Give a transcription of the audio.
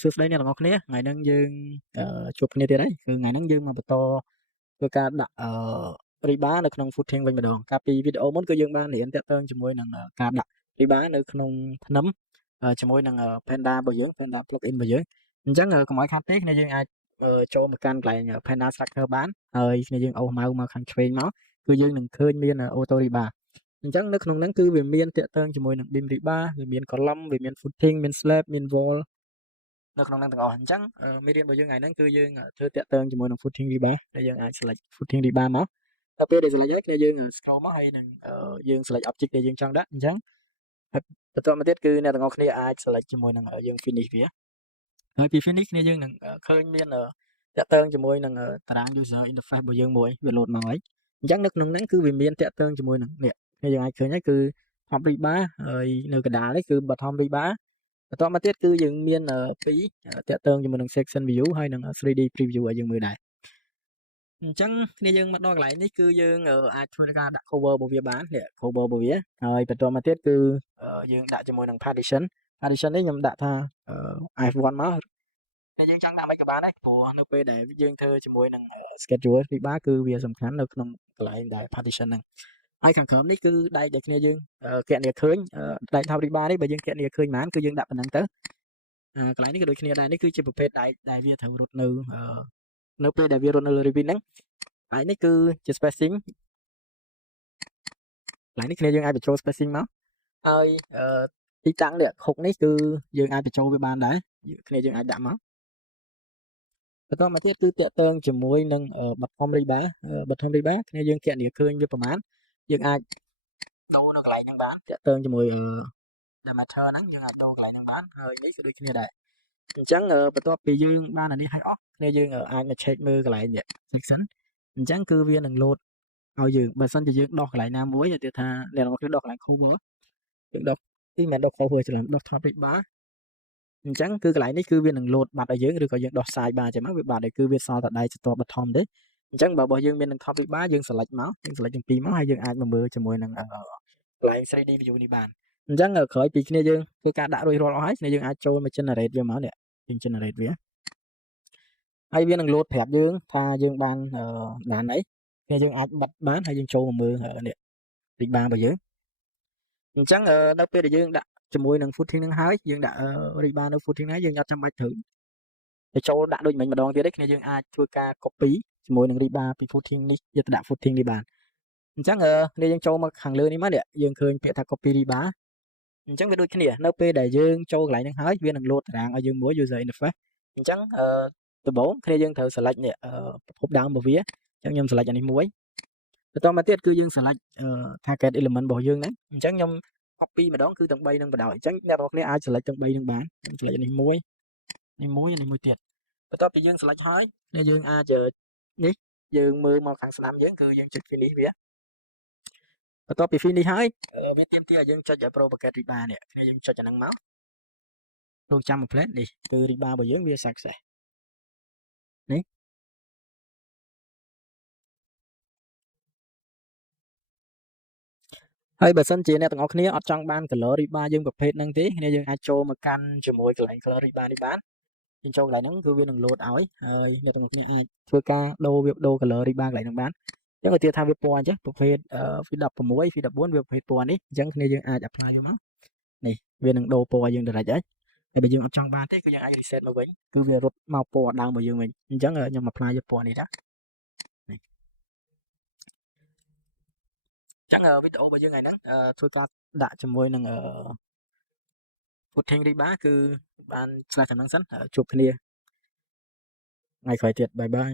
សួស្តីអ្នកទាំងអស់គ្នាថ្ងៃហ្នឹងយើងជួបគ្នាទៀតហើយគឺថ្ងៃហ្នឹងយើងមកបន្តធ្វើការដាក់Riba នៅក្នុង footing វិញម្ដងកាលពីវីដេអូមុនគឺយើងបានរៀនទាក់ទងជាមួយនឹងការដាក់ Riba នៅក្នុងភ្នំជាមួយនឹងPanda របស់យើង Panda plugin របស់យើងអញ្ចឹងកុំឲ្យខាតទេគ្នាយើងអាចចូលមកកាន់កន្លែង Panda Structure បានហើយគ្នាយើងអូស mouse មកខាងឆ្វេងមកគឺយើងនឹងឃើញមាន Auto Riba អញ្ចឹងនៅក្នុងហ្នឹងគឺវាមានទាក់ទងជាមួយនឹង Beam Riba វាមាន column វាមាន footing មាន slab មាន wall នៅក្នុងហ្នឹងទាំងអស់អញ្ចឹងមេរៀនរបស់យើងថ្ងៃហ្នឹងគឺយើងធ្វើតាក់ទងជាមួយនឹង footing Riba ដែលយើងអាច select footing Riba មកដល់ពេលដែល select ហើយគ្នាយើង scroll មកហើយនឹងយើង select object ដែលយើងចង់ដាក់អញ្ចឹងហើយបន្តមកទៀតគឺអ្នកទាំងអស់គ្នាអាច select ជាមួយនឹងយើង finish វាហើយពី finish គ្នាយើងនឹងឃើញមានតាក់ទងជាមួយនឹងតារាង user interface របស់យើងមួយវា load មកហើយអញ្ចឹងនៅក្នុងហ្នឹងគឺវាមានតាក់ទងជាមួយនឹងនេះគ្នាយើងអាចឃើញហើយគឺ top Riba ហើយនៅកណ្ដាលនេះគឺ bottom Riba បន្ទាប់មកទៀតគឺយើងមាន2តាក់ទងជាមួយនឹង section view ហើយនឹង 3D preview ឲ្យយើងមើលដែរអញ្ចឹងគ្នាយើងមកដល់កន្លែងនេះគឺយើងអាចធ្វើការដាក់ cover របស់វាបាននេះ cover របស់វាហើយបន្ទាប់មកទៀតគឺយើងដាក់ជាមួយនឹង partition នេះខ្ញុំដាក់ថា F1 មកតែយើងចង់ដាក់មិនក៏បានដែរព្រោះនៅពេលដែលយើងធ្វើជាមួយនឹង schedule ពិបាកគឺវាសំខាន់នៅក្នុងកន្លែងដែល partition ហ្នឹងហើយខាងក្រោមនេះគឺដែកដែលគ្នាយើងគណនាឃើញដែក top Riba នេះបើយើងគណនាឃើញប៉ុន្មានគឺយើងដាក់ប៉ុណ្ណឹងទៅកន្លែងនេះក៏ដូចគ្នាដែរនេះគឺជាប្រភេទដែកដែលវាត្រូវរត់នៅពេលដែលវារត់នៅលើ Revit ហ្នឹងហើយនេះគឺជា spacing កន្លែងនេះគ្នាយើងអាចបញ្ចូល spacing មកហើយទីតាំងនេះខុកនេះគឺយើងអាចបញ្ចូលវាបានដែរគ្នាយើងអាចដាក់មកបន្តមកទៀតគឺតាក់ទងជាមួយនឹងbottom Riba គ្នាយើងគណនាឃើញវាប្រហែលយើងអាចដូរនៅកន្លែងហ្នឹងបានតាក់ទងជាមួយdiameter ហ្នឹងយើងអាចដូរកន្លែងហ្នឹងបានហើយនេះក៏ដូចគ្នាដែរអញ្ចឹងបន្ទាប់ពីយើងបានអានេះឲ្យអស់គ្នាយើងអាចមក check មើលកន្លែងនេះ section អញ្ចឹងគឺវានឹង load ឲ្យយើងបើសិនជាយើងដោះកន្លែងណាមួយទៅថាអ្នកនរគ្នាដោះកន្លែង cover យើងដោះគឺមិនមែនដោះ cover ច្រឡំដោះ top Riba អញ្ចឹងគឺកន្លែងនេះគឺវានឹង load បាត់ឲ្យយើងឬក៏យើងដោះសាយបានអញ្ចឹងវាបាត់ហើយគឺវាសល់តែដៃស្ទាត់ bottom ទេអញ្ចឹងបើរបស់យើងមាននឹង top Riba យើង select មកយើង select ទាំងពីរមកហើយយើងអាចមកមើលជាមួយនឹងកន្លែង 3D view នេះបានអញ្ចឹងក្រោយពីគ្នាយើងធ្វើការដាក់រួចរាល់អស់ហើយគ្នាយើងអាចចូលមក generate វាមកនេះយើង generate វាហើយវានឹង load ប្រាប់យើងថាយើងបានបានអីគ្នាយើងអាចបិទបានហើយយើងចូលមកមើលនេះ Riba របស់យើងអញ្ចឹងនៅពេលដែលយើងដាក់ជាមួយនឹង footing ហ្នឹងហើយយើងដាក់Riba នៅ footing ហ្នឹងយើងអត់ចាំបាច់ត្រូវទៅចូលដាក់ដូចមិញម្ដងទៀតទេគ្នាយើងអាចធ្វើការ copy ជាមួយនឹង Riba ពី footing នេះយកទៅដាក់ footing នេះបានអញ្ចឹងគ្នាយើងចូលមកខាងលើនេះមកនេះយើងឃើញពាក្យថា copy Riba អញ្ចឹងវាដូចគ្នានៅពេលដែលយើងចូលកន្លែងហ្នឹងហើយវានឹង load តារាងឲ្យយើងមួយ user interface អញ្ចឹងដំបូងគ្នាយើងត្រូវ select នេះប្រភពដើមរបស់វាអញ្ចឹងខ្ញុំ select អានេះមួយបន្តមកទៀតគឺយើង select target element របស់យើងហ្នឹងអញ្ចឹងខ្ញុំ copy ម្ដងគឺទាំង3ហ្នឹងបណ្ដោយអញ្ចឹងអ្នកនរគ្នាអាច select ទាំង3ហ្នឹងបានខ្ញុំ select អានេះមួយទៀតបន្ទាប់ពីយើង select ហើយគ្នាយើងអាចនេះយើងមើលមកខាងស្ដាំយើងគឺយើងចុច finish វាបន្ទាប់ពី finish ហើយវាទាមទារឲ្យយើងចុច propagate Riba នេះគ្នាយើងចុចអាហ្នឹងមកលោកចាំមួយផ្លែតនេះគឺ Riba របស់យើងវា success នេះហើយបើសិនជាអ្នកទាំងអស់គ្នាអត់ចង់បាន color Riba យើងប្រភេទហ្នឹងទេគ្នាយើងអាចចូលមកកាន់ជាមួយកន្លែង color Riba នេះបានយើងចូលកន្លែងហ្នឹងគឺវានឹង load ឲ្យហើយអ្នកទាំងអស់គ្នាអាចធ្វើការដូរ color Riba កន្លែងហ្នឹងបានអញ្ចឹងឧទាហរណ៍ថាវាពណ៌អញ្ចឹងប្រភេទ V16 V14 វាប្រភេទពណ៌នេះអញ្ចឹងគ្នាយើងអាច apply មកនេះវានឹងដូរពណ៌យើង direct ហើយហើយបើយើងអត់ចង់បានទេគឺយើងអាច reset មកវិញគឺវារត់មកពណ៌ដើមរបស់យើងវិញអញ្ចឹងខ្ញុំ apply យកពណ៌នេះណានេះអញ្ចឹងវីដេអូរបស់យើងថ្ងៃហ្នឹងធ្វើការដាក់ជាមួយនឹងfooting Riba គឺបានឆ្លះចំណឹងសិនជួបគ្នាថ្ងៃក្រោយទៀតបាយបាយ